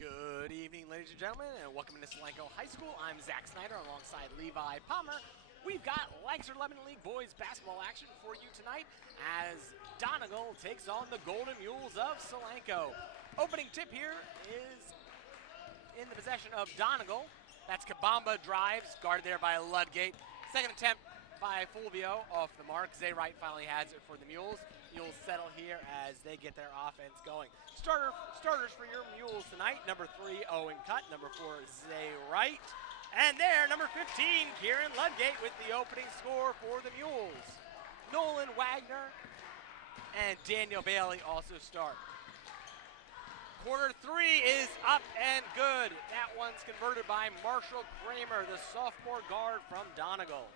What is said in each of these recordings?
Good evening, ladies and gentlemen, and welcome to Solanco High School. I'm Zach Snyder alongside Levi Palmer. We've got Lancaster Lebanon League boys basketball action for you tonight as Donegal takes on the Golden Mules of Solanco. Opening tip here is in the possession of Donegal. That's Kabamba drives, guarded there by Ludgate. Second attempt by Fulvio off the mark. Zay Wright finally has it for the Mules. Mules settle here as they get their offense going. Starters for your Mules tonight, number 3, Owen Cutt, number 4, Zay Wright. And there, number 15, Kieran Ludgate with the opening score for the Mules. Nolan Wagner and Daniel Bailey also start. Quarter 3 is up and good. That one's converted by Marshall Kramer, the sophomore guard from Donegal.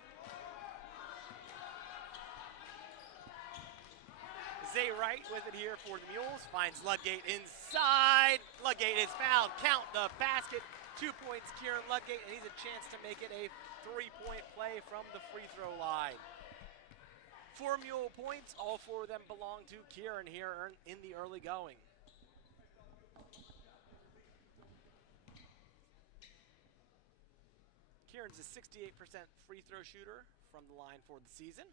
Zay Wright with it here for the Mules, finds Ludgate inside. Ludgate is fouled, count the basket. 2 points, Kieran Ludgate, and he's a chance to make it a 3-point play from the free throw line. 4 Mule points, all 4 of them belong to Kieran here in the early going. Kieran's a 68% free throw shooter from the line for the season.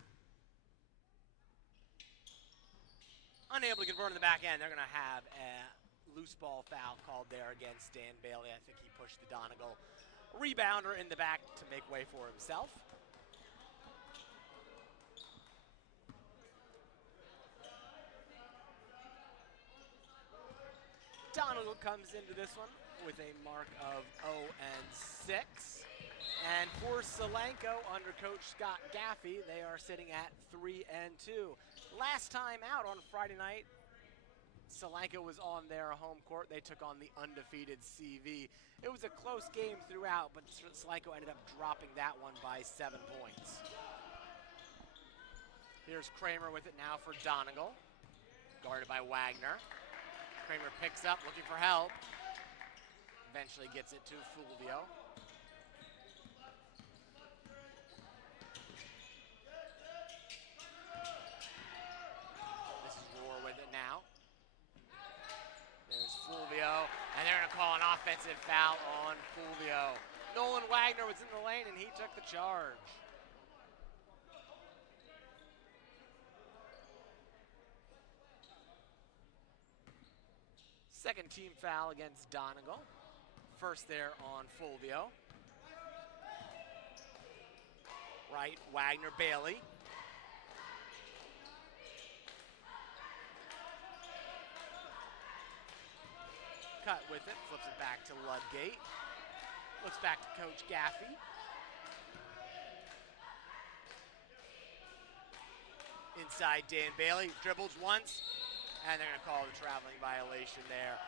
Unable to convert in the back end. They're going to have a loose ball foul called there against Dan Bailey. I think he pushed the Donegal rebounder in the back to make way for himself. Donegal comes into this one with a mark of 0-6. And for Solanco, under Coach Scott Gaffey, they are sitting at 3-2. Last time out on Friday night, Solanco was on their home court. They took on the undefeated CV. It was a close game throughout, but Solanco ended up dropping that one by 7 points. Here's Kramer with it now for Donegal, guarded by Wagner. Kramer picks up, looking for help. Eventually gets it to Fulvio. This is Roar with it now. There's Fulvio, and they're going to call an offensive foul on Fulvio. Nolan Wagner was in the lane, and he took the charge. Second team foul against Donegal. First there on Fulvio. Right, Wagner, Bailey. Cut with it, flips it back to Ludgate. Looks back to Coach Gaffey. Inside Dan Bailey, dribbles once, and they're going to call the traveling violation there.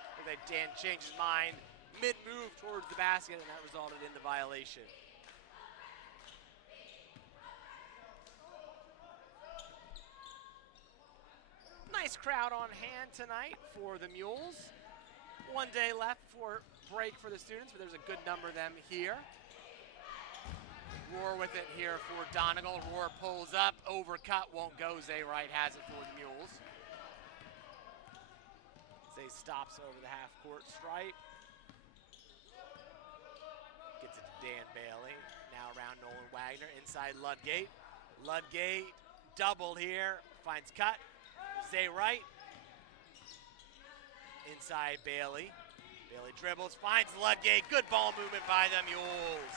Dan changed his mind mid-move towards the basket, and that resulted in the violation. Nice crowd on hand tonight for the Mules. 1 day left for break for the students, but there's a good number of them here. Roar with it here for Donegal. Roar pulls up, overcut, won't go. Zay Wright has it for the Mules. Zay stops over the half-court stripe. Gets it to Dan Bailey. Now around Nolan Wagner, inside Ludgate. Ludgate doubled here, finds Cut. Zay Wright. Inside Bailey. Bailey dribbles, finds Ludgate. Good ball movement by the Mules.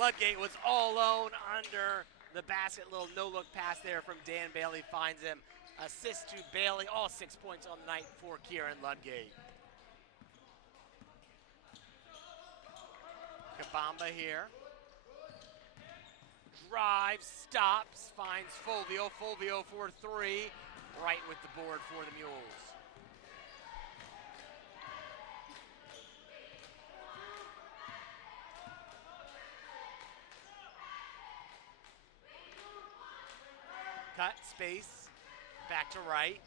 Ludgate was all alone under the basket. Little no-look pass there from Dan Bailey finds him. Assist to Bailey. All 6 points on the night for Kieran Ludgate. Kabamba here. Drives, stops, finds Fulvio. Fulvio for 3. Right with the board for the Mules. Cut, space, back to right.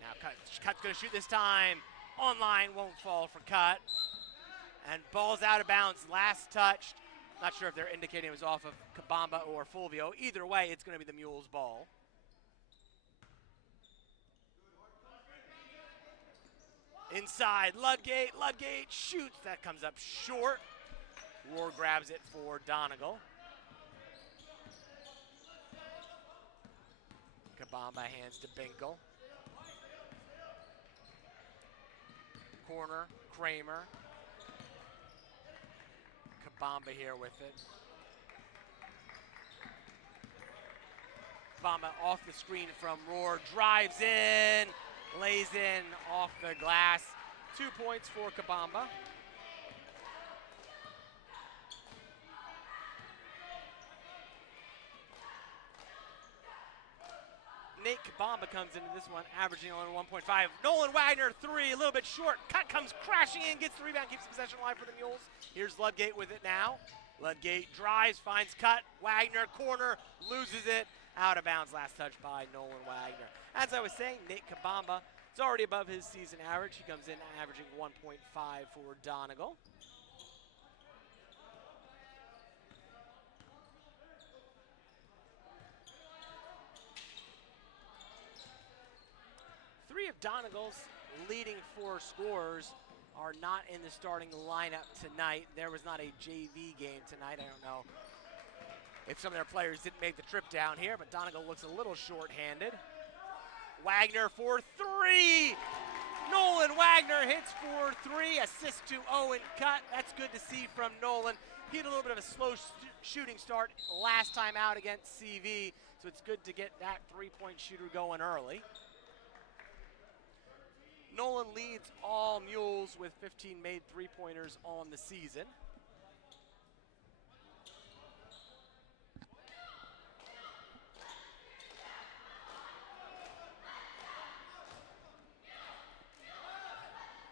Now Cut's gonna shoot this time. Online, won't fall for Cut. And ball's out of bounds, last touched. Not sure if they're indicating it was off of Kabamba or Fulvio. Either way, it's gonna be the Mules' ball. Inside, Ludgate shoots. That comes up short. Ward grabs it for Donegal. Kabamba hands to Binkle. Corner, Kramer. Kabamba here with it. Kabamba off the screen from Roar, drives in, lays in off the glass. 2 points for Kabamba. Nate Kabamba comes into this one, averaging only 1.5. Nolan Wagner, 3, a little bit short. Cut comes crashing in, gets the rebound, keeps the possession alive for the Mules. Here's Ludgate with it now. Ludgate drives, finds Cut. Wagner, corner, loses it. Out of bounds, last touch by Nolan Wagner. As I was saying, Nate Kabamba is already above his season average. He comes in averaging 1.5 for Donegal. Three of Donegal's leading 4 scorers are not in the starting lineup tonight. There was not a JV game tonight. I don't know if some of their players didn't make the trip down here, but Donegal looks a little short-handed. Wagner for 3. Nolan Wagner hits for 3. Assist to Owen Cut. That's good to see from Nolan. He had a little bit of a slow shooting start last time out against CV, so it's good to get that 3-point shooter going early. Nolan leads all Mules with 15 made 3-pointers on the season.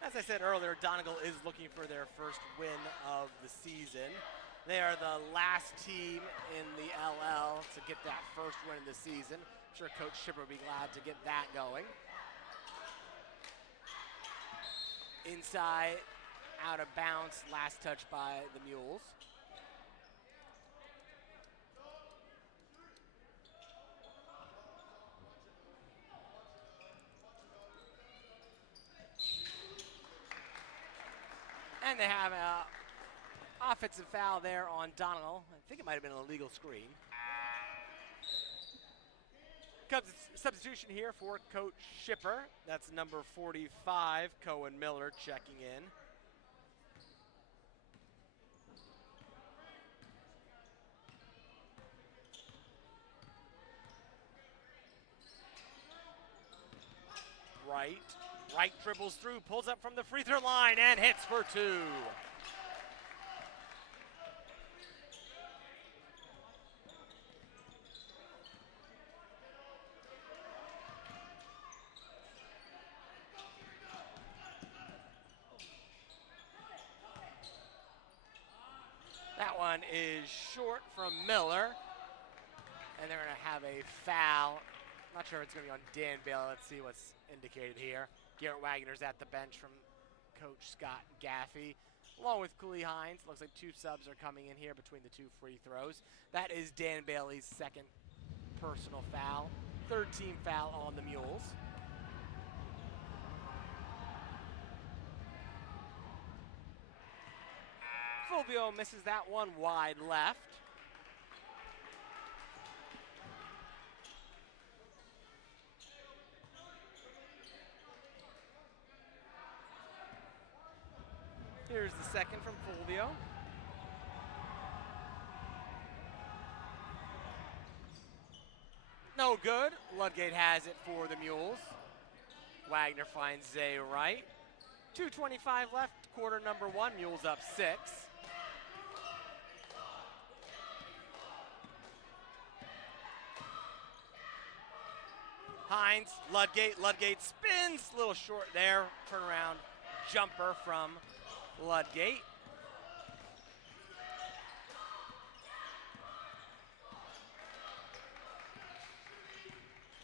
As I said earlier, Donegal is looking for their first win of the season. They are the last team in the LL to get that first win of the season. I'm sure Coach Shipper will be glad to get that going. Inside, out of bounds, last touch by the Mules. And they have an offensive foul there on Donegal. I think it might have been an illegal screen. Substitution here for Coach Shipper. That's number 45, Cohen Miller, checking in. Wright dribbles through, pulls up from the free throw line, and hits for 2. That one is short from Miller, and they're going to have a foul. Not sure if it's going to be on Dan Bailey. Let's see what's indicated here. Garrett Wagner's at the bench from Coach Scott Gaffey, along with Cooley Hines. Looks like 2 subs are coming in here between the 2 free throws. That is Dan Bailey's second personal foul. 3rd team foul on the Mules. Fulvio misses that one wide left. Here's the second from Fulvio. No good. Ludgate has it for the Mules. Wagner finds Zay right. 2:25 left, quarter number one. Mules up 6. Hines, Ludgate. Ludgate spins. A little short there. Turnaround jumper from Ludgate.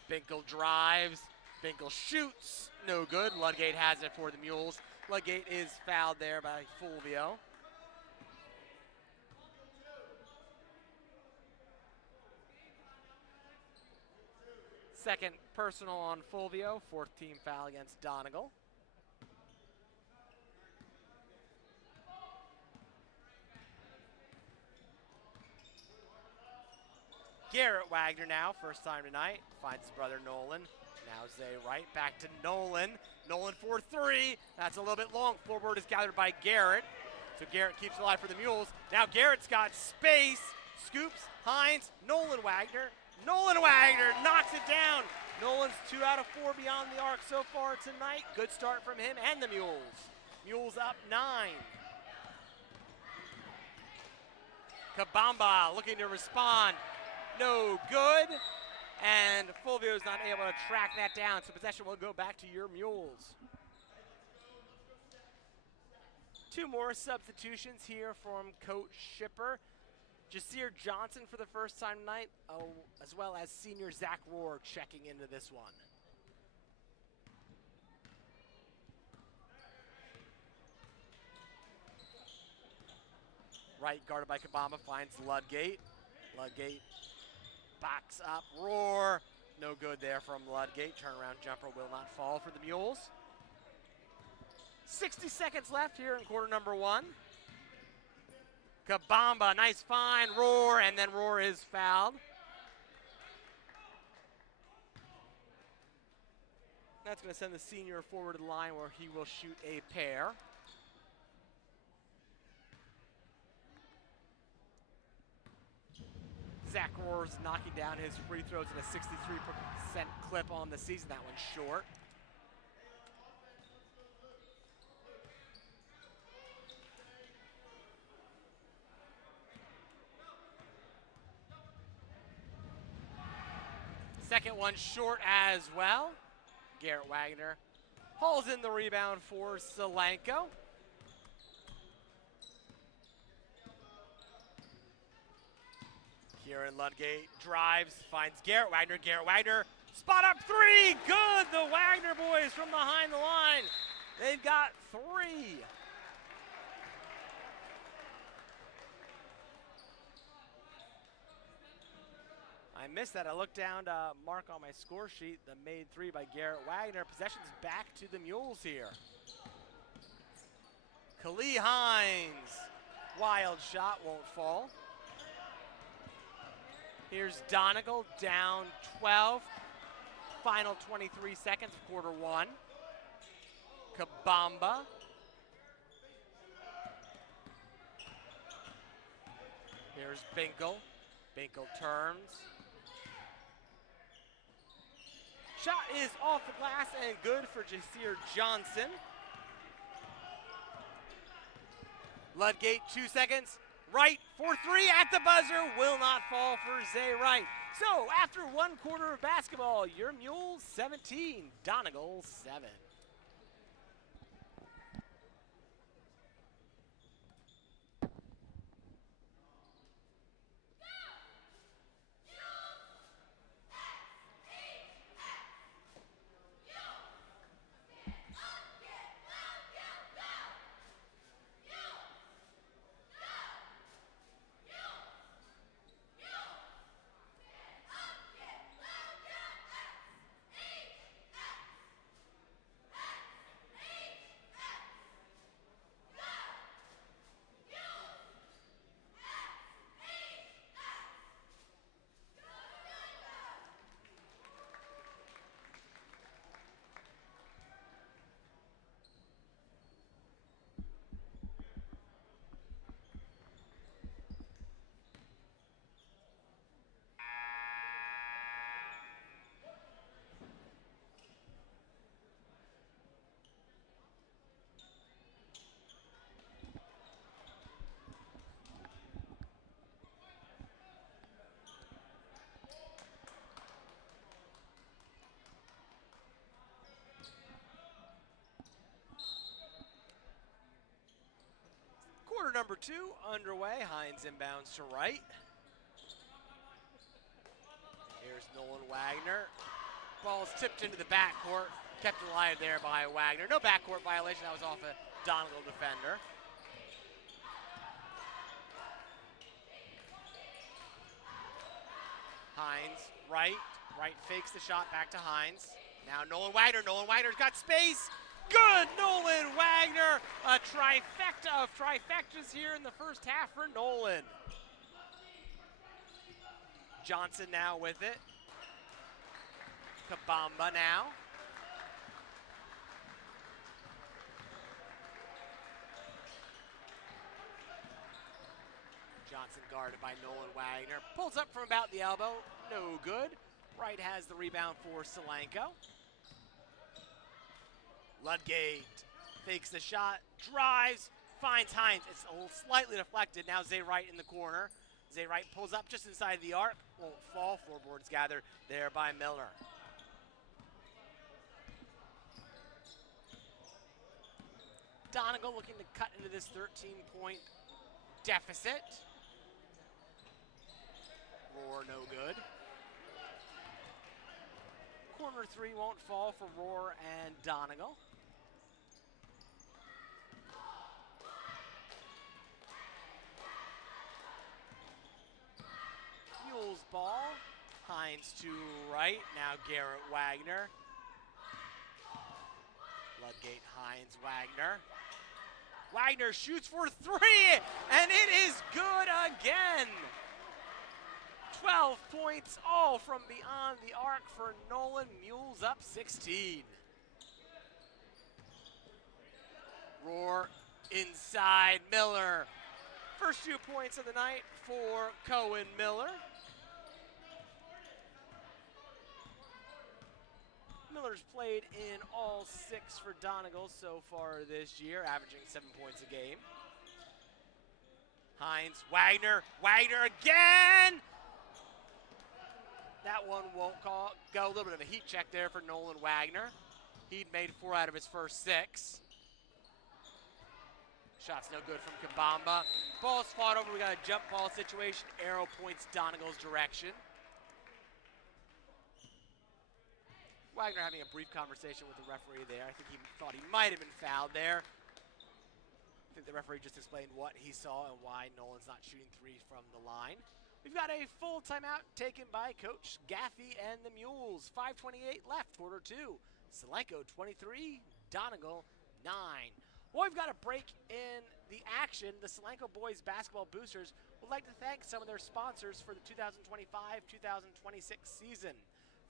Binkle drives. Binkle shoots. No good. Ludgate has it for the Mules. Ludgate is fouled there by Fulvio. Second personal on Fulvio. 4th team foul against Donegal. Garrett Wagner now, first time tonight. Finds his brother Nolan. Now Zay right, back to Nolan. Nolan for 3. That's a little bit long. Forward is gathered by Garrett. So Garrett keeps it alive for the Mules. Now Garrett's got space. Scoops, Hines, Nolan Wagner. Nolan Wagner knocks it down. Nolan's 2 out of 4 beyond the arc so far tonight. Good start from him and the Mules. Mules up 9. Kabamba looking to respond. No good. And Fulvio's not able to track that down, so possession will go back to your Mules. 2 more substitutions here from Coach Shipper. Jasir Johnson for the first time tonight, as well as senior Zach Rohr checking into this one. Right guarded by Kabamba, finds Ludgate. Ludgate backs up, Rohr. No good there from Ludgate. Turnaround jumper will not fall for the Mules. 60 seconds left here in quarter number one. Kabamba, nice find, Rohr, and then Rohr is fouled. That's going to send the senior forward to the line where he will shoot a pair. Zach Rohr's knocking down his free throws in a 63% clip on the season. That one's short. Second one short as well. Garrett Wagner hauls in the rebound for Solanco. Kieran Ludgate drives, finds Garrett Wagner. Garrett Wagner, spot up 3, good! The Wagner boys from behind the line. They've got 3. I missed that. I looked down to mark on my score sheet the made 3 by Garrett Wagner. Possession's back to the Mules here. Khalil Hines, wild shot, won't fall. Here's Donegal down 12. Final 23 seconds, quarter one. Kabamba. Here's Binkle. Binkle turns. Shot is off the glass and good for Jasir Johnson. Ludgate, 2 seconds. Wright for 3 at the buzzer, will not fall for Zay Wright. So after 1 quarter of basketball, your Mules 17, Donegal 7. number 2 underway. Hines inbounds to right. Here's Nolan Wagner. Ball's tipped into the backcourt. Kept alive there by Wagner. No backcourt violation. That was off a Donegal defender. Hines, right. Right fakes the shot back to Hines. Now Nolan Wagner. Nolan Wagner's got space. Good, Nolan Wagner. A trifecta of trifectas here in the first half for Nolan. Johnson now with it. Kabamba now. Johnson guarded by Nolan Wagner. Pulls up from about the elbow. No good. Wright has the rebound for Solanco. Ludgate fakes the shot, drives, finds Hines. It's a little slightly deflected. Now Zay Wright in the corner. Zay Wright pulls up just inside the arc. Won't fall. Floorboards gathered there by Miller. Donegal looking to cut into this 13-point deficit. Roar no good. Corner 3 won't fall for Roar and Donegal. Mules ball. Hines to right. Now Garrett Wagner. Ludgate, Hines, Wagner. Wagner shoots for 3, and it is good again. 12 points, all from beyond the arc for Nolan. Mules up 16. Roar inside Miller. First 2 points of the night for Cohen Miller. Miller's played in all 6 for Donegal so far this year, averaging 7 points a game. Hines, Wagner, Wagner again! That one won't go. A little bit of a heat check there for Nolan Wagner. He'd made 4 out of his first 6. Shot's no good from Kabamba. Ball's fought over. We got a jump ball situation. Arrow points Donegal's direction. Wagner having a brief conversation with the referee there. I think he thought he might have been fouled there. I think the referee just explained what he saw and why Nolan's not shooting 3 from the line. We've got a full timeout taken by Coach Gaffey and the Mules. 5:28 left, quarter 2. Solanco 23, Donegal 9. Well, we've got a break in the action. The Solanco boys basketball boosters would like to thank some of their sponsors for the 2025-2026 season.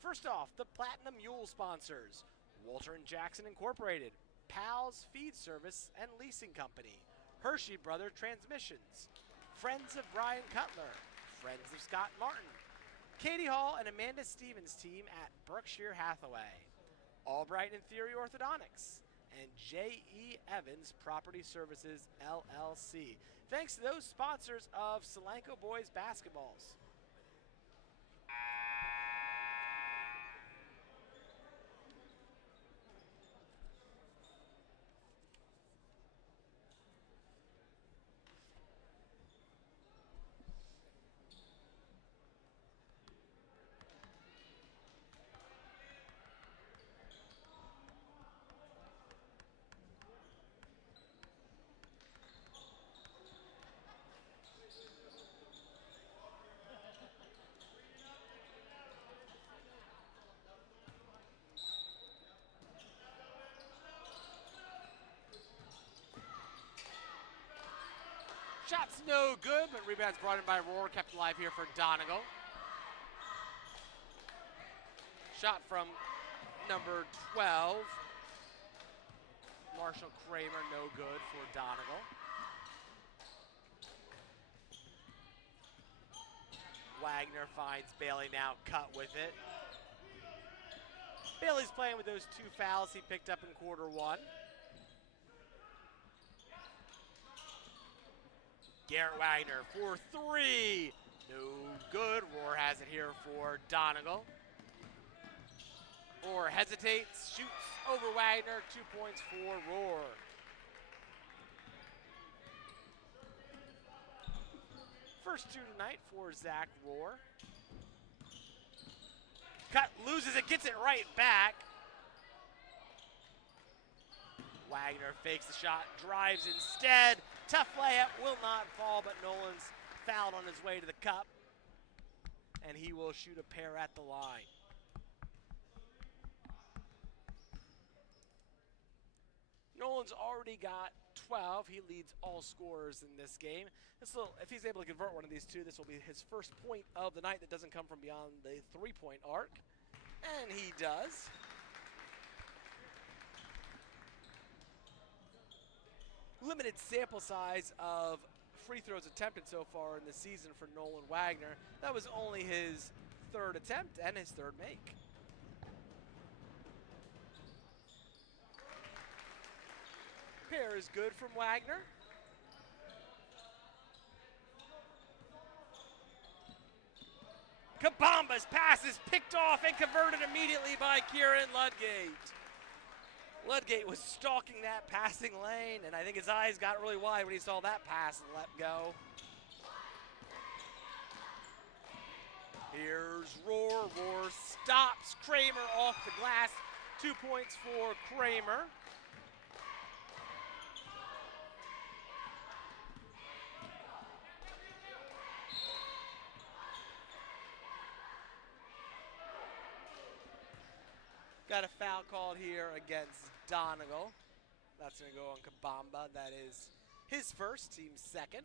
First off, the Platinum Mule sponsors, Walter & Jackson Incorporated, Pals Feed Service and Leasing Company, Hershey Brother Transmissions, Friends of Brian Cutler, Friends of Scott Martin, Katie Hall and Amanda Stevens' team at Berkshire Hathaway, Albright and Theory Orthodontics, and J.E. Evans Property Services, LLC. Thanks to those sponsors of Solanco boys basketballs. Shot's no good, but rebound's brought in by Roar, kept alive here for Donegal. Shot from number 12, Marshall Kramer, no good for Donegal. Wagner finds Bailey now, cut with it. Bailey's playing with those 2 fouls he picked up in quarter 1. Garrett Wagner for 3. No good. Roar has it here for Donegal. Roar hesitates, shoots over Wagner. 2 points for Roar. First two tonight for Zach Rohr. Cut, loses it, gets it right back. Wagner fakes the shot, drives instead. Tough layup, will not fall, but Nolan's fouled on his way to the cup. And he will shoot a pair at the line. Nolan's already got 12. He leads all scorers in this game. If he's able to convert one of these two, this will be his first point of the night that doesn't come from beyond the three-point arc. And he does. Limited sample size of free throws attempted so far in the season for Nolan Wagner. That was only his third attempt and his third make. Pair is good from Wagner. Kabamba's pass is picked off and converted immediately by Kieran Ludgate. Ludgate was stalking that passing lane, and I think his eyes got really wide when he saw that pass let go. Here's Rohr. Rohr stops Kramer off the glass. 2 points for Kramer. Got a foul called here against Donegal. That's going to go on Kabamba. That is his first, team's second.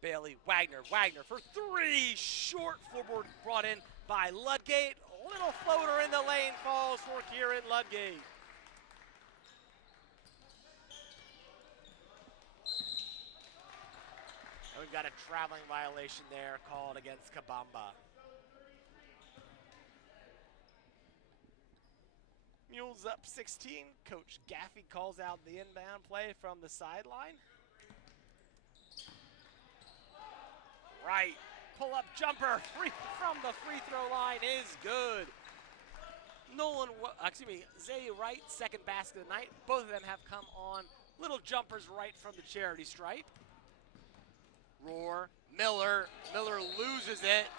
Bailey, Wagner for three. Short floorboard brought in by Ludgate. Little floater in the lane, falls for Kieran Ludgate. And we've got a traveling violation there called against Kabamba. Mules up 16. Coach Gaffey calls out the inbound play from the sideline. Right, pull-up jumper from the free throw line is good. Zay Wright, second basket of the night. Both of them have come on little jumpers right from the charity stripe. Rohr, Miller loses it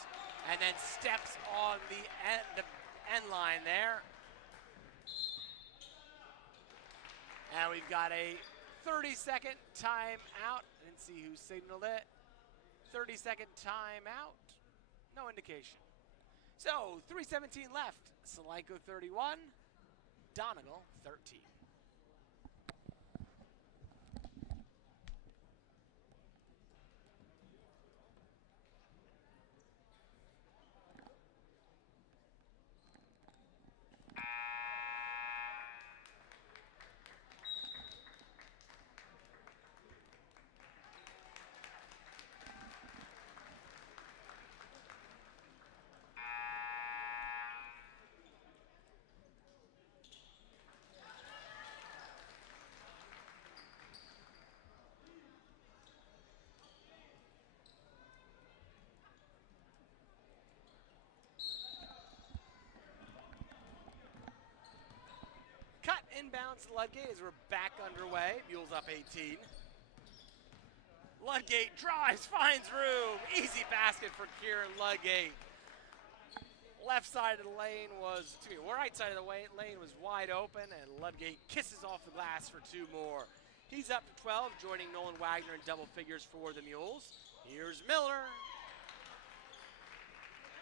and then steps on the end line there. And we've got a 30-second timeout. I didn't see who signaled it. 30-second timeout. No indication. So, 3:17 left. Solanco 31, Donegal 13. Inbounds Ludgate as we're back underway. Mules up 18. Ludgate drives, finds room. Easy basket for Kieran Ludgate. Left side of the lane right side of the lane was wide open, and Ludgate kisses off the glass for two more. He's up to 12, joining Nolan Wagner in double figures for the Mules. Here's Miller.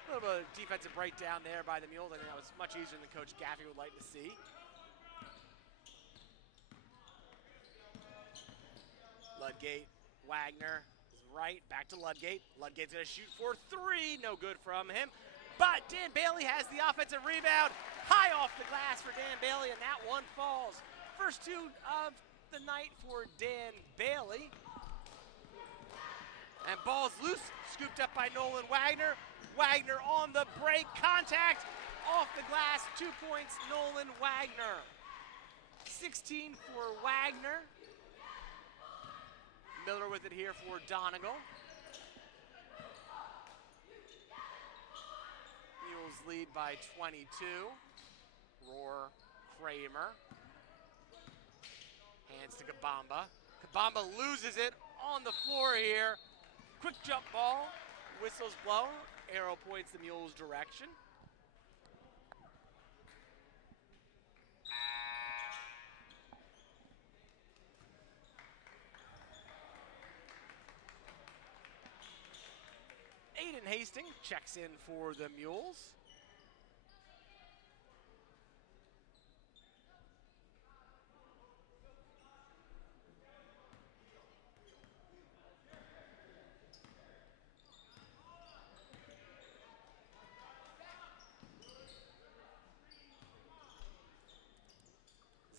A little bit of defensive breakdown there by the Mules. I think that was much easier than Coach Gaffey would like to see. Ludgate, Wagner is right, back to Ludgate. Ludgate's gonna shoot for three, no good from him. But Dan Bailey has the offensive rebound. High off the glass for Dan Bailey, and that one falls. First two of the night for Dan Bailey. And ball's loose, scooped up by Nolan Wagner. Wagner on the break, contact, off the glass, 2 points, Nolan Wagner. 16 for Wagner. Miller with it here for Donegal. Mules lead by 22. Rohr, Kramer. Hands to Kabamba. Kabamba loses it on the floor here. Quick jump ball, whistle's blown, arrow points the Mules' direction. Aiden Hastings checks in for the Mules.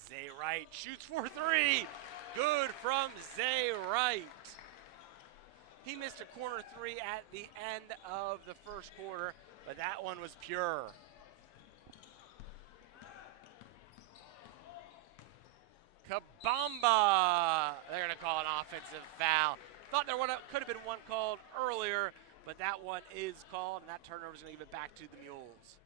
Zay Wright shoots for three. Good from Zay Wright. He missed a corner three at the end of the first quarter, but that one was pure. Kabamba. They're going to call an offensive foul. Thought there could have been one called earlier, but that one is called, and that turnover is going to give it back to the Mules.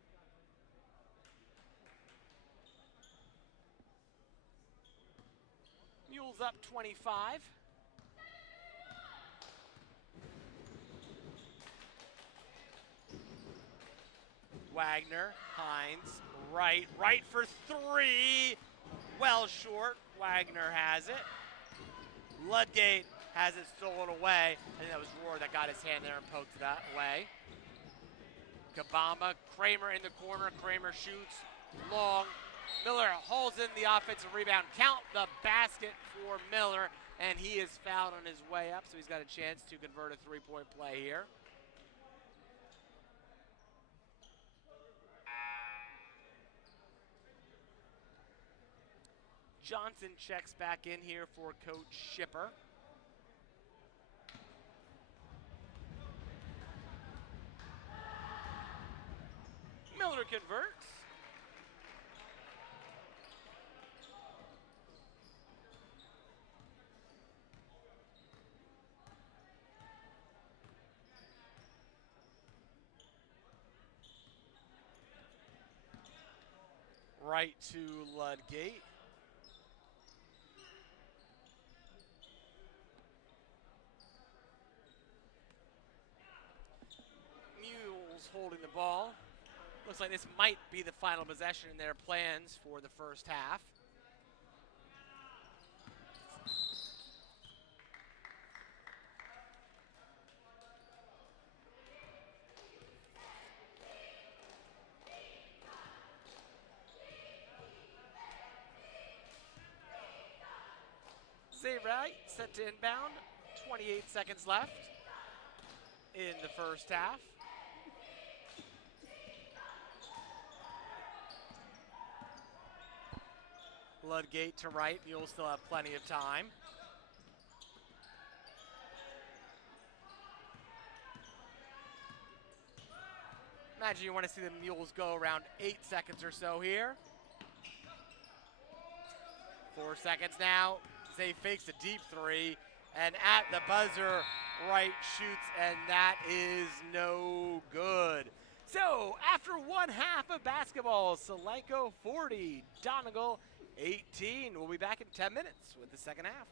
Mules up 25. Wagner, Hines, right for three. Well short. Wagner has it. Ludgate has it stolen away. I think that was Rohr that got his hand there and poked that away. Kabamba, Kramer in the corner. Kramer shoots long. Miller hauls in the offensive rebound. Count the basket for Miller, and he is fouled on his way up, so he's got a chance to convert a three-point play here. Johnson checks back in here for Coach Shipper. Miller converts. Right to Ludgate. Mules holding the ball. Looks like this might be the final possession in their plans for the first half. Zay Wright set to inbound. 28 seconds left in the first half. Ludgate to right. Mules still have plenty of time. Imagine you want to see the Mules go around 8 seconds or so here. 4 seconds now. Zay fakes a deep three, and at the buzzer, Wright shoots, and that is no good. So after one half of basketball, Solanco 40, Donegal 18. We'll be back in 10 minutes with the second half.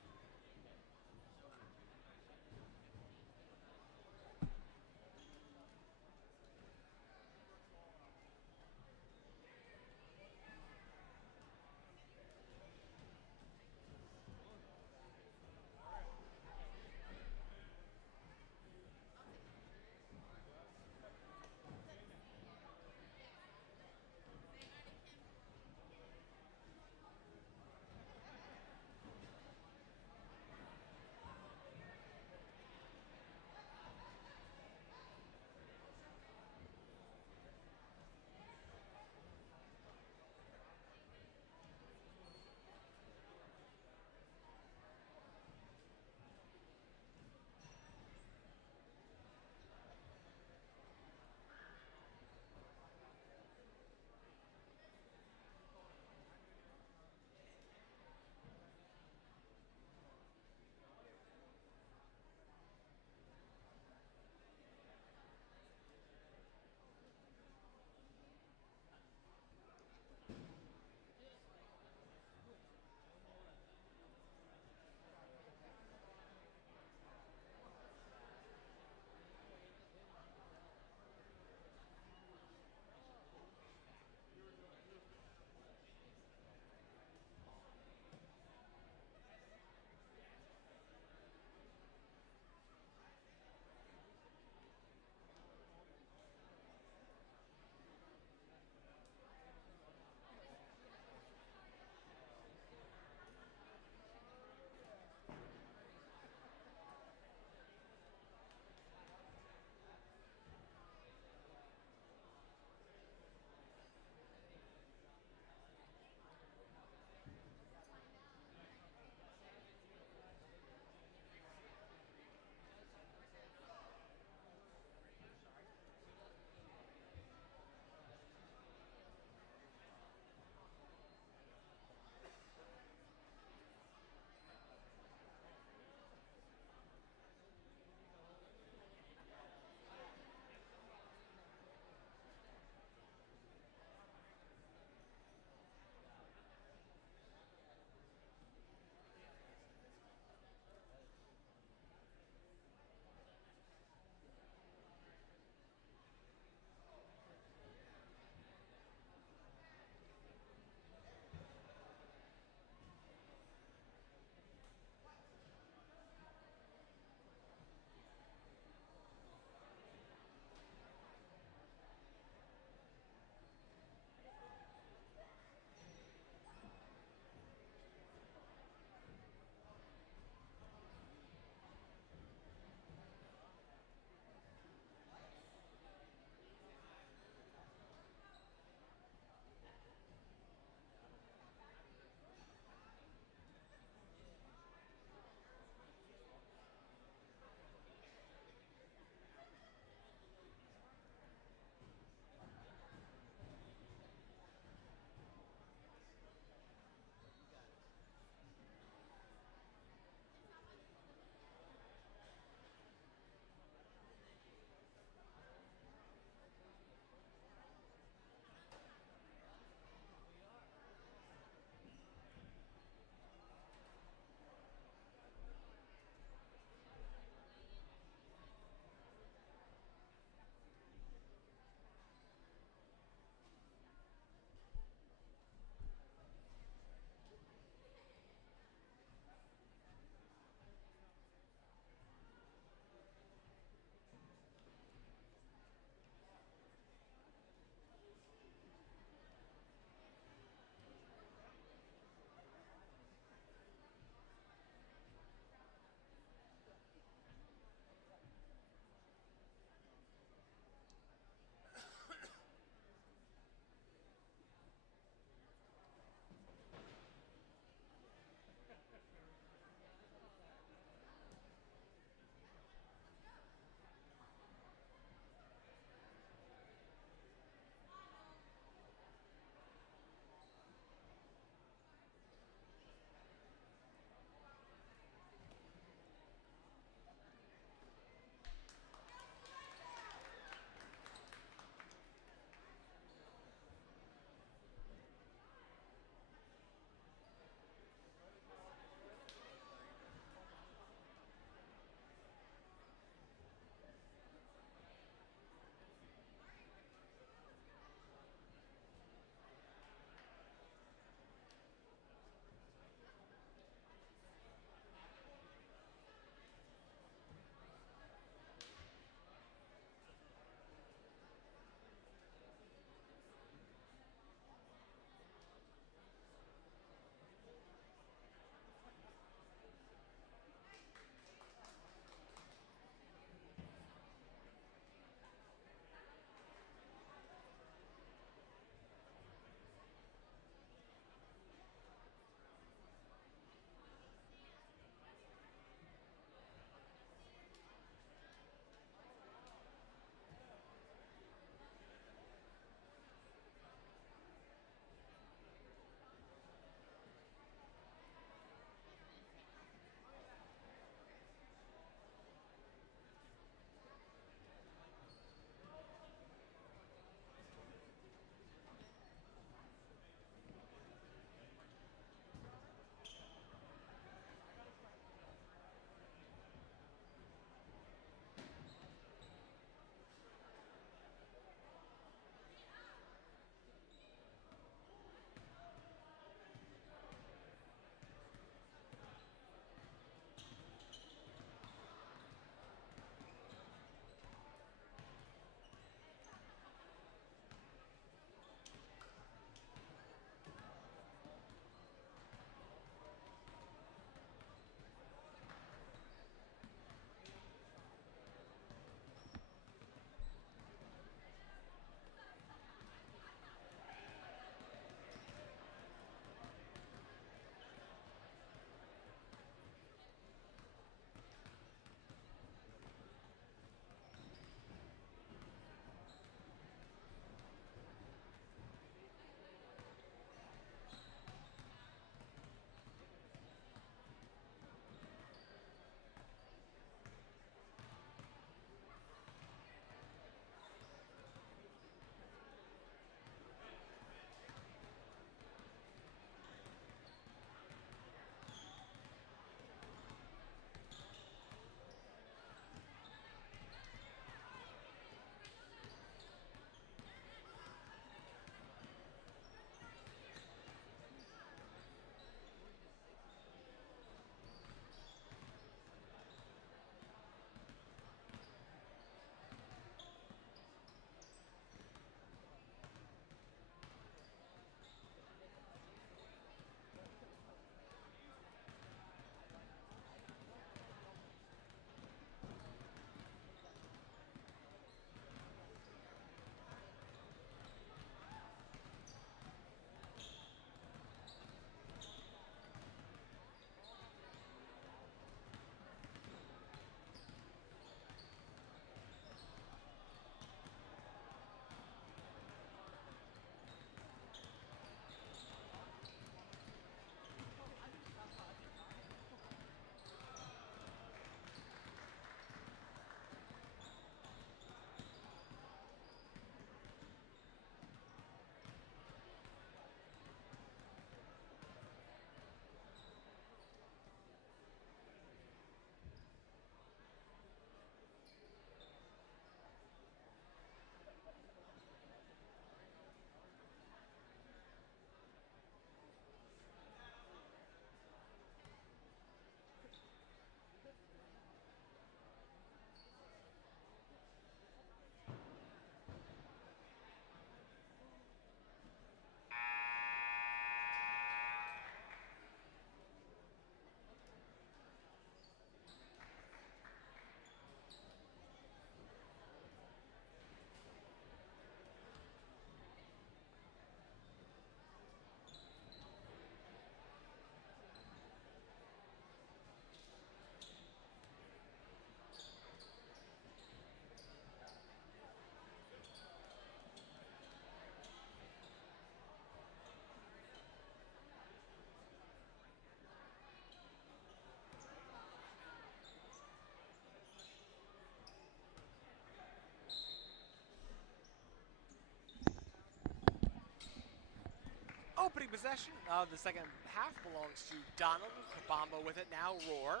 Opening possession of the second half belongs to Donald. Kabamba with it now, Roar.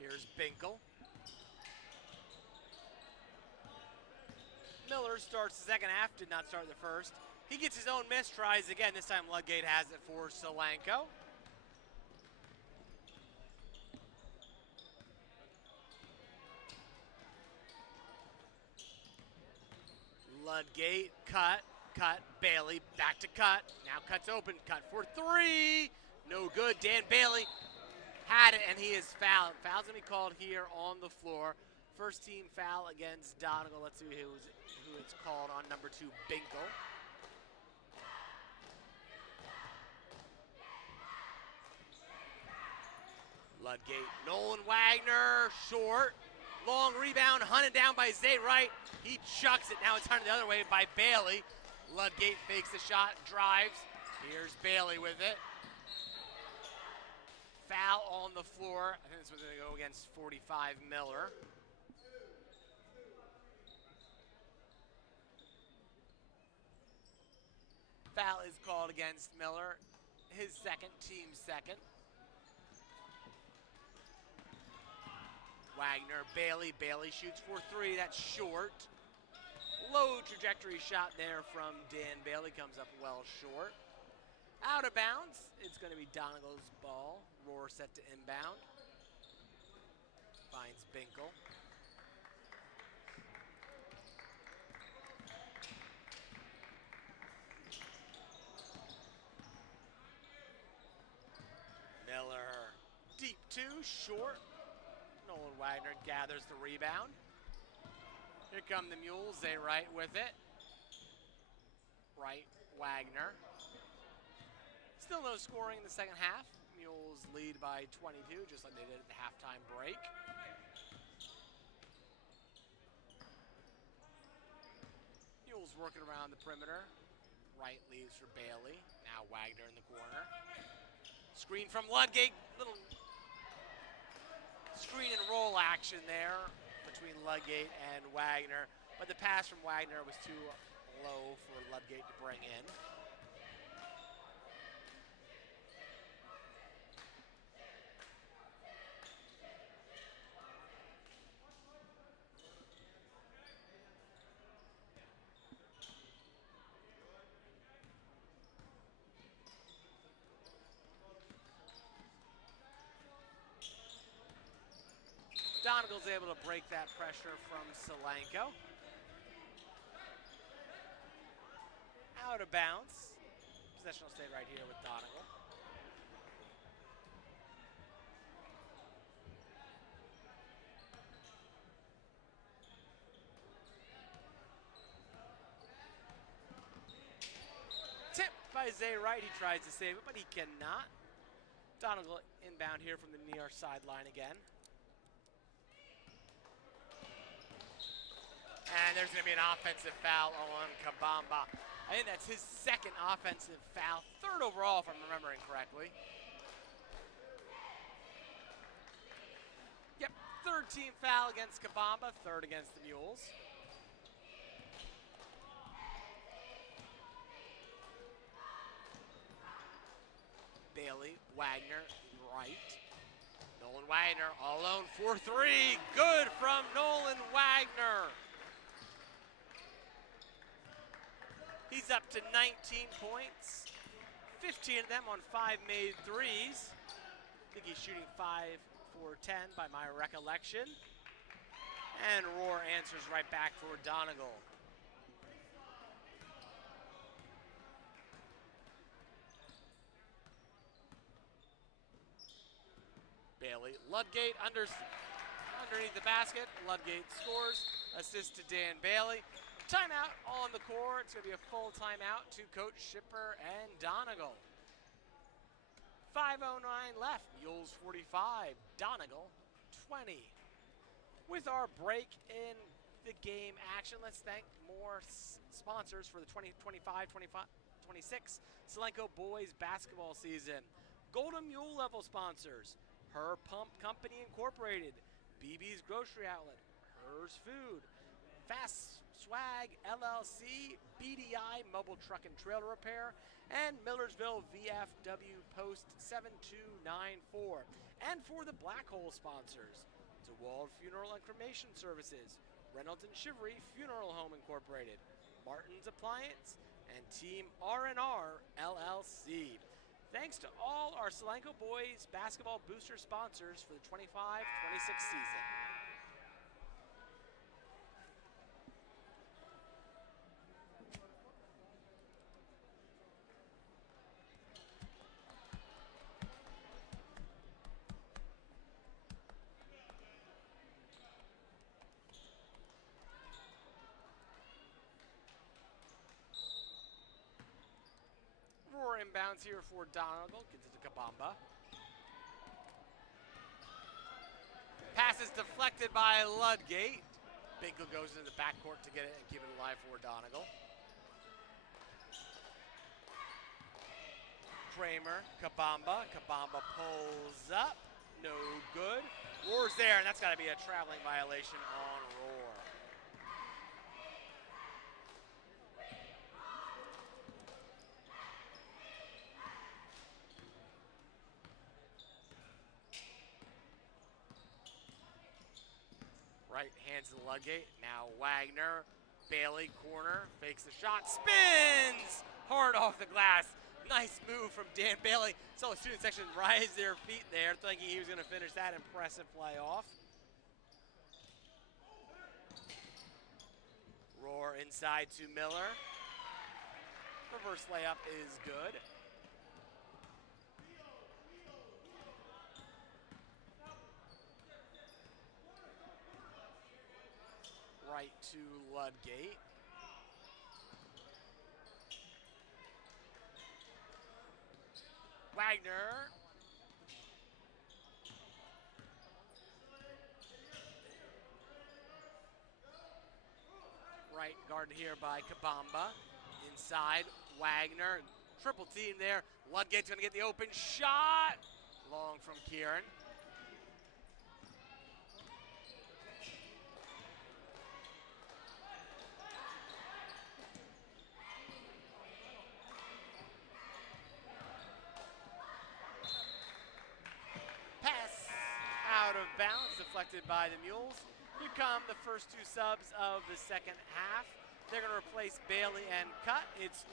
Here's Binkle. Miller starts the second half, did not start the first. He gets his own miss, tries again. This time Ludgate has it for Solanco. Ludgate, cut, Bailey, back to cut. Now cuts open, cut for three. No good, Dan Bailey had it, and he is fouled. Foul's gonna be called here on the floor. First team foul against Donegal. Let's see who it's called on number 2, Binkle. Ludgate, Nolan Wagner, short. Long rebound, hunted down by Zay Wright. He chucks it, now it's hunted the other way by Bailey. Ludgate fakes the shot, drives. Here's Bailey with it. Foul on the floor. I think this was gonna go against 45 Miller. Foul is called against Miller, his second, team's second. Wagner, Bailey shoots for three, that's short. Low trajectory shot there from Dan Bailey, comes up well short. Out of bounds, it's gonna be Donegal's ball. Roar set to inbound. Finds Binkle. Miller, deep two, short. Nolan Wagner gathers the rebound. Here come the Mules, Zay Wright with it. Wright, Wagner. Still no scoring in the second half. Mules lead by 22, just like they did at the halftime break. Mules working around the perimeter. Wright leaves for Bailey. Now Wagner in the corner. Screen from Ludgate. Little screen and roll action there between Ludgate and Wagner. But the pass from Wagner was too low for Ludgate to bring in. Donegal's able to break that pressure from Solanco. Out of bounds. Possession will stay right here with Donegal. Tipped by Zay Wright. He tries to save it, but he cannot. Donegal inbound here from the near sideline again. And there's going to be an offensive foul on Kabamba. I think that's his second offensive foul, third overall if I'm remembering correctly. Yep, third team foul against Kabamba, third against the Mules. Bailey, Wagner, Wright. Nolan Wagner all alone for three. Good from Nolan Wagner. He's up to 19 points, 15 of them on 5 made threes. I think he's shooting 5 for 10 by my recollection. And Roar answers right back for Donegal. Bailey, Ludgate underneath the basket. Ludgate scores, assist to Dan Bailey. Timeout on the court. It's going to be a full timeout to Coach Shipper and Donegal. 5:09 left. Mules 45, Donegal 20. With our break in the game action, let's thank more sponsors for the 2025-26 Solanco boys basketball season. Golden Mule level sponsors: Her Pump Company Incorporated, BB's Grocery Outlet, Hers Food, Fast Swag LLC, BDI Mobile Truck and Trailer Repair, and Millersville VFW Post 7294. And for the Black Hole sponsors, DeWald Funeral and Cremation Services, Reynolds and Shivery Funeral Home Incorporated, Martin's Appliance, and Team R&R LLC. Thanks to all our Solanco boys basketball booster sponsors for the 25-26 season. Roar inbounds here for Donegal, gets it to Kabamba. Pass is deflected by Ludgate. Binko goes into the backcourt to get it and keep it alive for Donegal. Kramer, Kabamba. Kabamba pulls up, no good. Roar's there, and that's got to be a traveling violation on Roar. Right, hands to Ludgate. Now Wagner, Bailey, corner, fakes the shot, spins hard off the glass. Nice move from Dan Bailey. Saw the student section rise their feet there, thinking he was going to finish that impressive play off. Roar inside to Miller. Reverse layup is good. Right to Ludgate. Wagner. Right guarded here by Kabamba. Inside, Wagner. Triple team there. Ludgate's gonna get the open shot. Long from Kieran. Out of bounds, deflected by the Mules. Here come the first two subs of the second half. They're going to replace Bailey and Cut. It's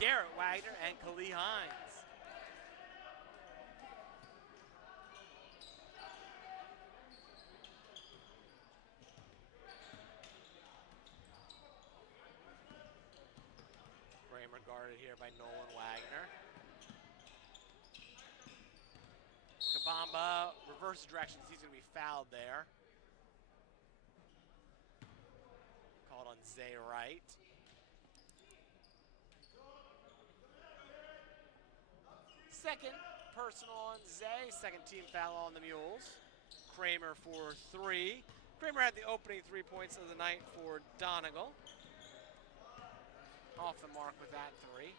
Garrett Wagner and Khalil Hines. Kramer guarded here by Nolan Wagner. Kabamba reverse directions. He's going to be fouled there. Called on Zay Wright. Second personal on Zay. Second team foul on the Mules. Kramer for three. Kramer had the opening 3 points of the night for Donegal. Off the mark with that three.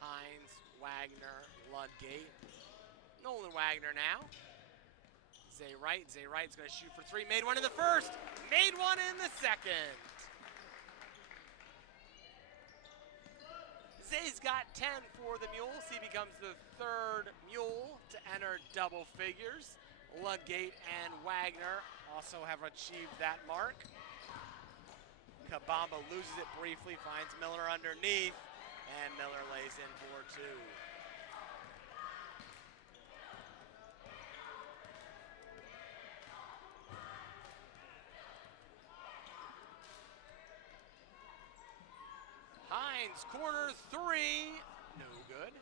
Hines, Wagner, Ludgate. Nolan Wagner now. Zay Wright's going to shoot for three. Made one in the first. Made one in the second. Zay's got 10 for the Mules. He becomes the third Mule to enter double figures. Ludgate and Wagner also have achieved that mark. Kabamba loses it briefly, finds Miller underneath. And Miller lays in for two. Hines, corner three, no good.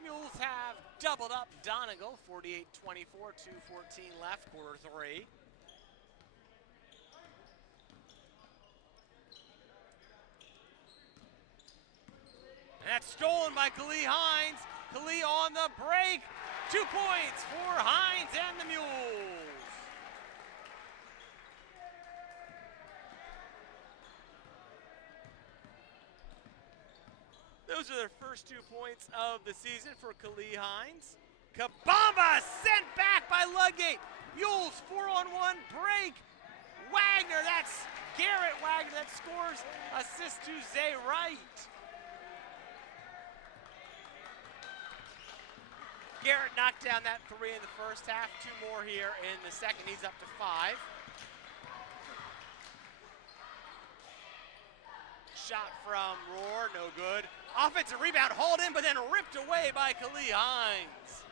Mules have doubled up Donegal, 48-24, 2:14 left, quarter three. And that's stolen by Khalil Hines. Khalil on the break. 2 points for Hines and the Mules. Those are their first 2 points of the season for Khalil Hines. Kabamba sent back by Ludgate. Mules 4-on-1 break. Wagner, that's Garrett Wagner that scores. Assist to Zay Wright. Garrett knocked down that 3 in the first half. 2 more here in the second. He's up to 5. Shot from Roar, no good. Offensive rebound hauled in, but then ripped away by Khalil Hines.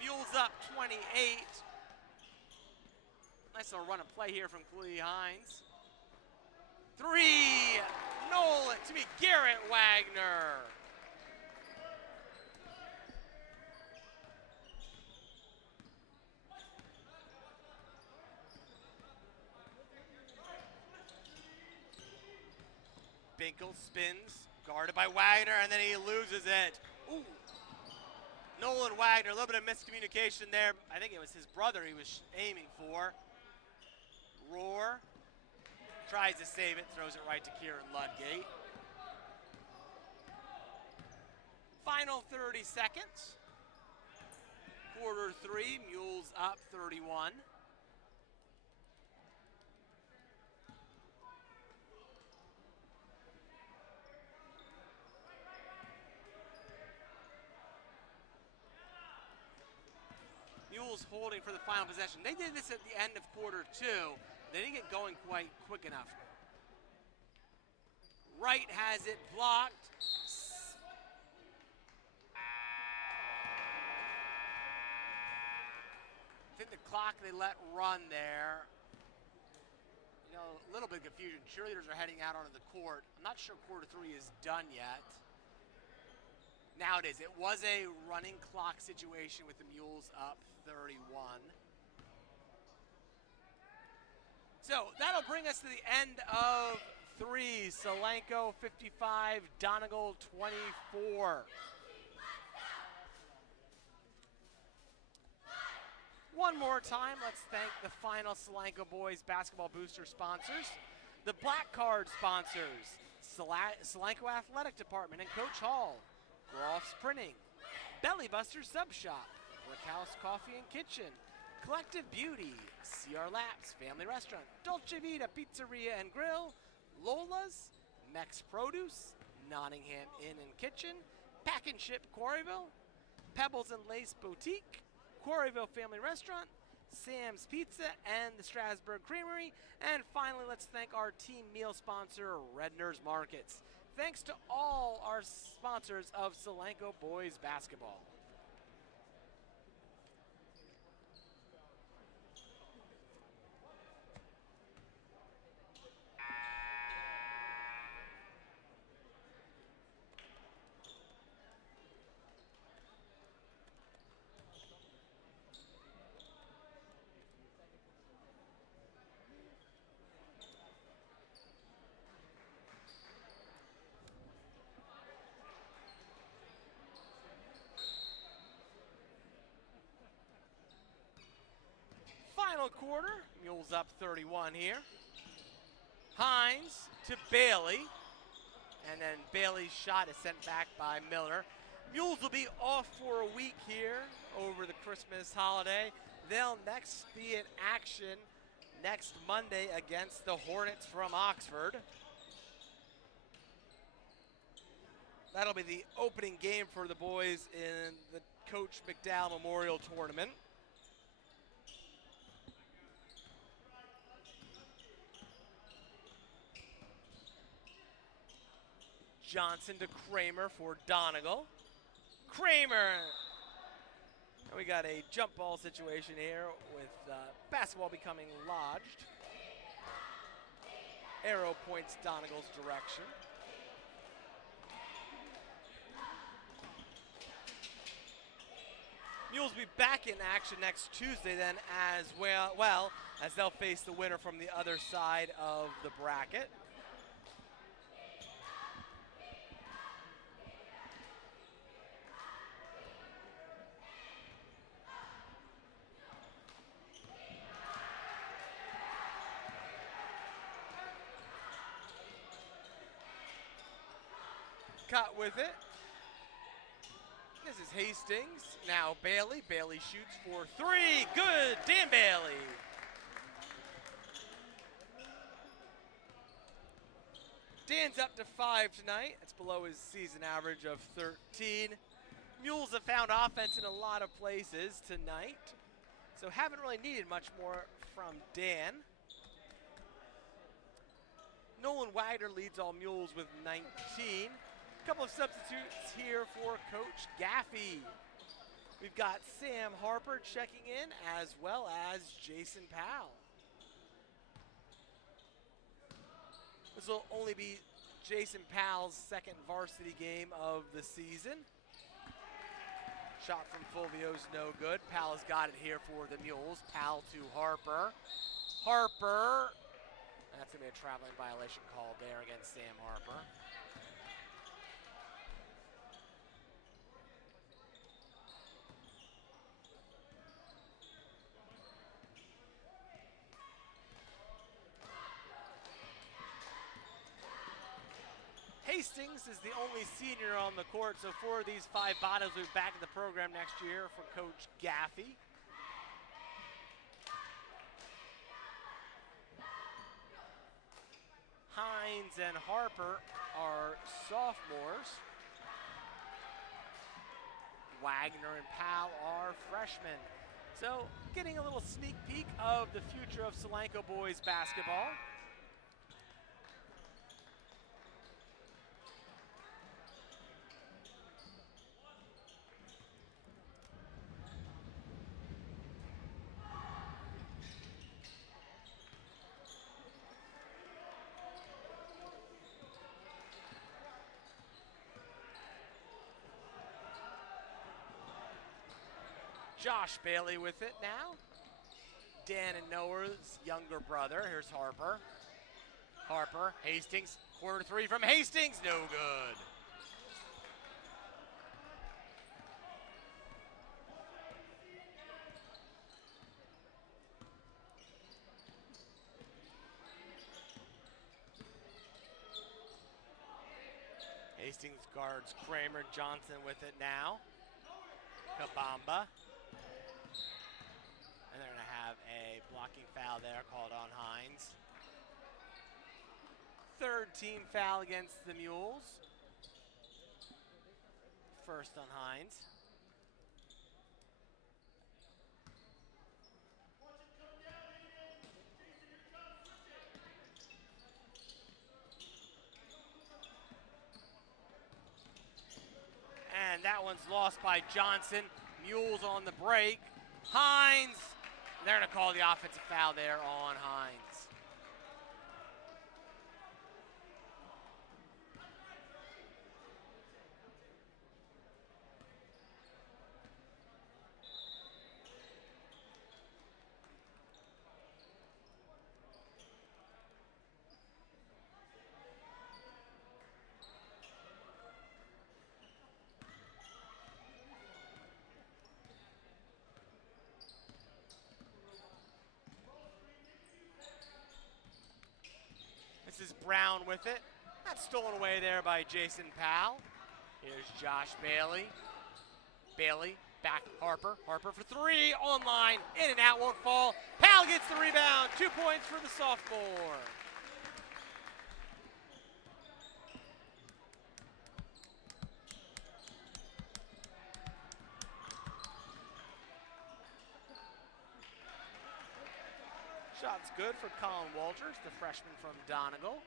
Mules up 28. Nice little run and play here from Khalil Hines. 3, Nolan, to me, Garrett Wagner. Binkle spins, guarded by Wagner, and then he loses it. Ooh. Nolan Wagner, a little bit of miscommunication there. I think it was his brother he was aiming for. Roar tries to save it, throws it right to Kieran Ludgate. Final 30 seconds. Quarter 3, Mules up 31. Mules holding for the final possession. They did this at the end of quarter 2. They didn't get going quite quick enough. Wright has it blocked. I think the clock they let run there. You know, a little bit of confusion. Cheerleaders are heading out onto the court. I'm not sure quarter 3 is done yet. Now it is. It was a running clock situation with the Mules up 31. So that'll bring us to the end of 3. Solanco 55, Donegal 24. One more time, let's thank the final Solanco boys basketball booster sponsors. The Black Card sponsors, Solanco Athletic Department and Coach Hall. Groff's Printing, Belly Buster Sub Shop, Brickhouse Coffee and Kitchen, Collective Beauty, CR Laps Family Restaurant, Dolce Vita Pizzeria and Grill, Lola's, Mex Produce, Nottingham Inn and Kitchen, Pack and Ship Quarryville, Pebbles and Lace Boutique, Quarryville Family Restaurant, Sam's Pizza and the Strasburg Creamery, and finally let's thank our team meal sponsor, Redner's Markets. Thanks to all our sponsors of Solanco Boys Basketball. Final quarter, Mules up 31 here. Hines to Bailey, and then Bailey's shot is sent back by Miller. Mules will be off for a week here over the Christmas holiday. They'll next be in action next Monday against the Hornets from Oxford. That'll be the opening game for the boys in the Coach McDowell Memorial Tournament. Johnson to Kramer for Donegal. Kramer! And we got a jump ball situation here with basketball becoming lodged. Arrow points Donegal's direction. Mules will be back in action next Tuesday then as well as they'll face the winner from the other side of the bracket. Cut with it. This is Hastings. Now Bailey. Bailey shoots for three. Good. Dan Bailey. Dan's up to 5 tonight. That's below his season average of 13. Mules have found offense in a lot of places tonight, so haven't really needed much more from Dan. Nolan Wagner leads all Mules with 19. A couple of substitutes here for Coach Gaffey. We've got Sam Harper checking in, as well as Jason Powell. This will only be Jason Powell's second varsity game of the season. Shot from Fulvio's no good. Powell's got it here for the Mules. Powell to Harper. Harper. That's going to be a traveling violation called there against Sam Harper. Hastings is the only senior on the court, so 4 of these 5 bottoms will be back in the program next year for Coach Gaffey. Hines and Harper are sophomores. Wagner and Powell are freshmen. So getting a little sneak peek of the future of Solanco boys basketball. Josh Bailey with it now. Dan and Noah's younger brother. Here's Harper. Harper, Hastings, quarter 3 from Hastings, no good. Hastings guards Kramer, Johnson with it now. Kabamba. And they're going to have a blocking foul there called on Hines. Third team foul against the Mules. First on Hines. And that one's lost by Johnson. Mules on the break. Hines. They're going to call the offensive foul there on Hines. This is Brown with it. That's stolen away there by Jason Powell. Here's Josh Bailey. Bailey, back Harper. Harper for 3, online, in and out, won't fall. Powell gets the rebound, 2 points for the sophomore. Shot's good for Colin Walters, the freshman from Donegal.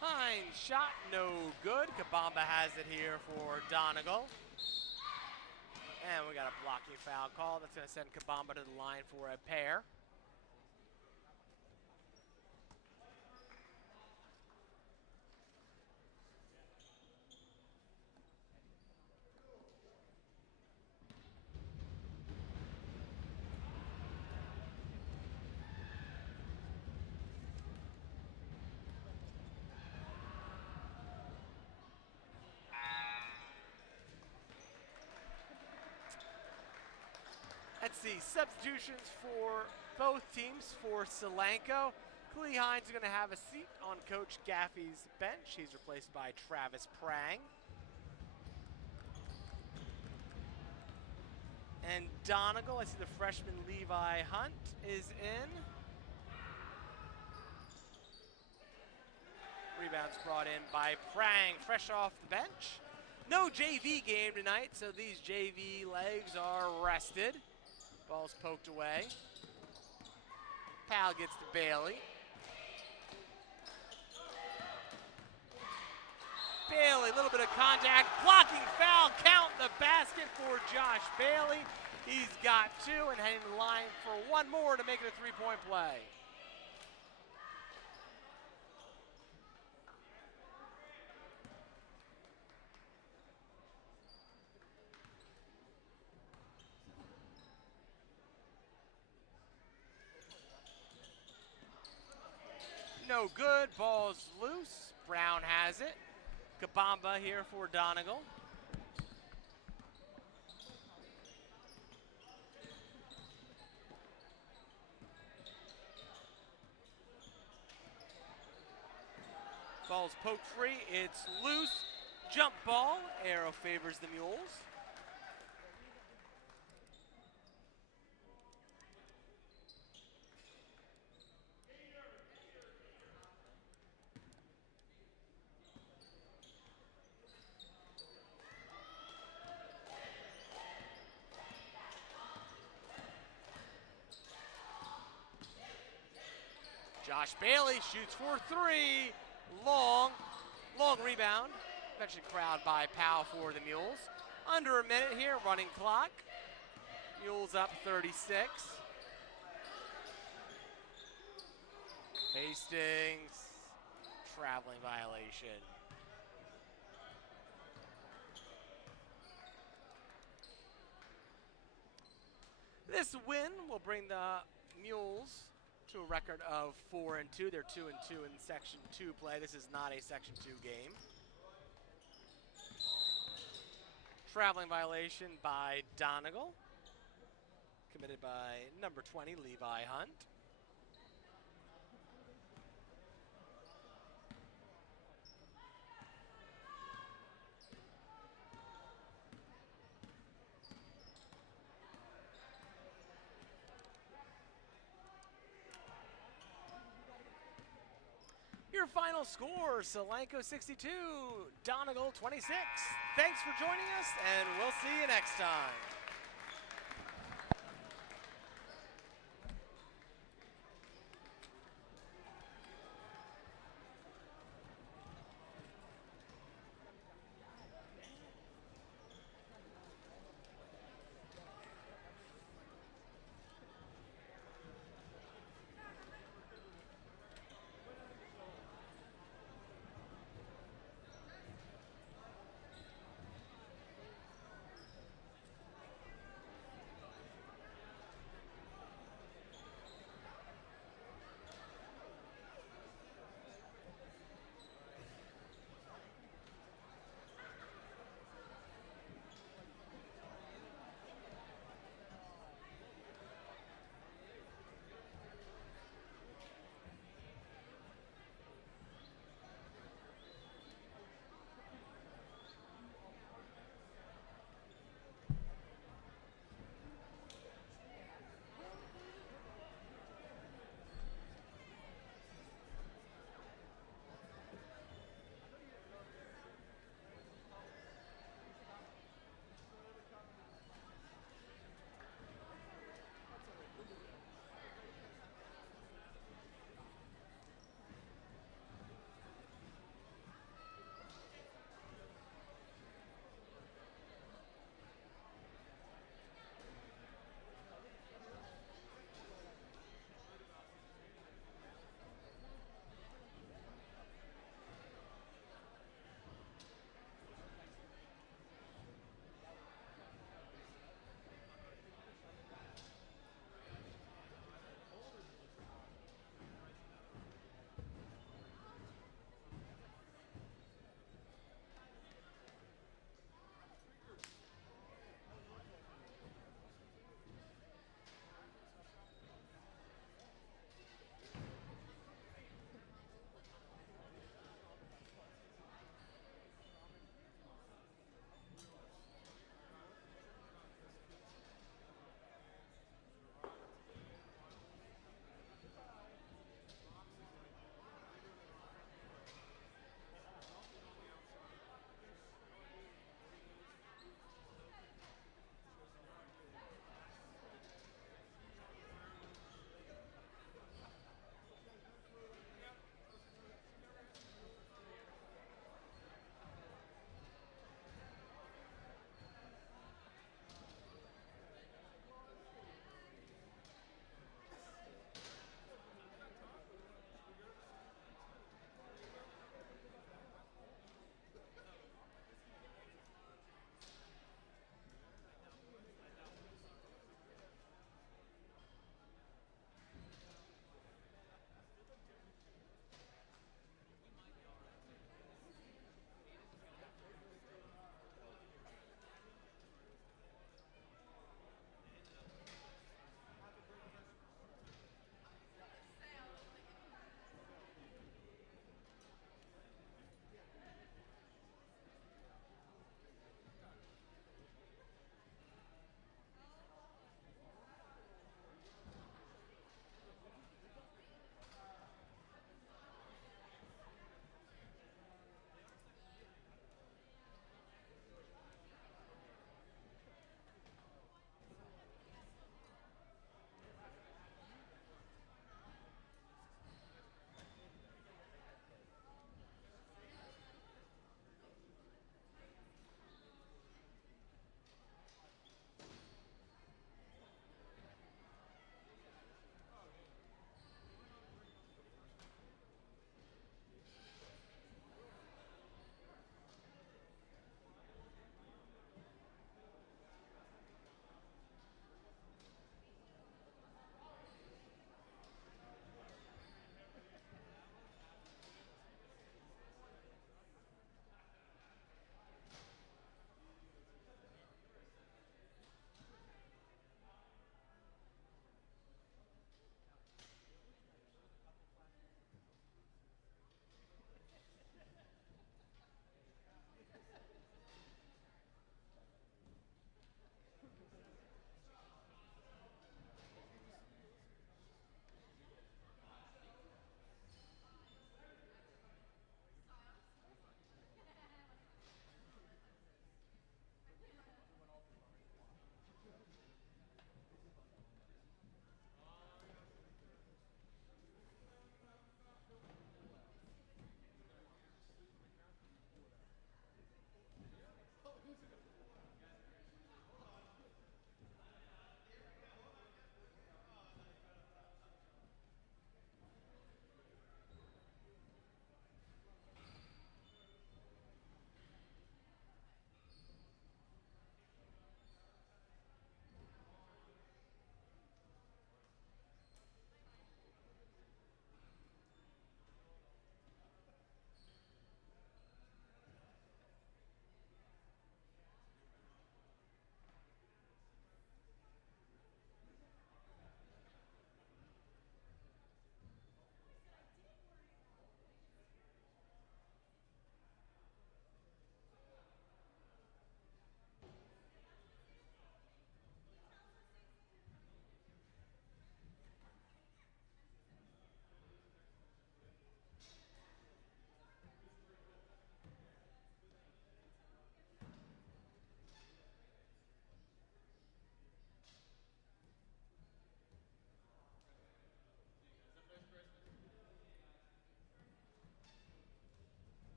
Hines shot no good. Kabamba has it here for Donegal. And we got a blocking foul call. That's going to send Kabamba to the line for a pair. see, substitutions for both teams. For Solanco, Clee Hines is going to have a seat on Coach Gaffey's bench. He's replaced by Travis Prang. And Donegal, I see the freshman Levi Hunt is in. Rebounds brought in by Prang, fresh off the bench. No JV game tonight, so these JV legs are rested. Ball's poked away. Powell gets to Bailey. Bailey, a little bit of contact, blocking foul, count the basket for Josh Bailey. He's got two and heading to the line for one more to make it a three-point play. No good, ball's loose. Brown has it. Kabamba here for Donegal. Ball's poked free, it's loose. Jump ball, arrow favors the Mules. Josh Bailey shoots for three. Long rebound. Eventually crowd by Powell for the Mules. Under a minute here, running clock. Mules up 36. Hastings, traveling violation. This win will bring the Mules to a record of 4-2. They're 2-2 in Section 2 play. This is not a Section 2 game. Traveling violation by Donegal, committed by number 20, Levi Hunt. Your final score, Solanco 62, Donegal 26. Thanks for joining us, and we'll see you next time.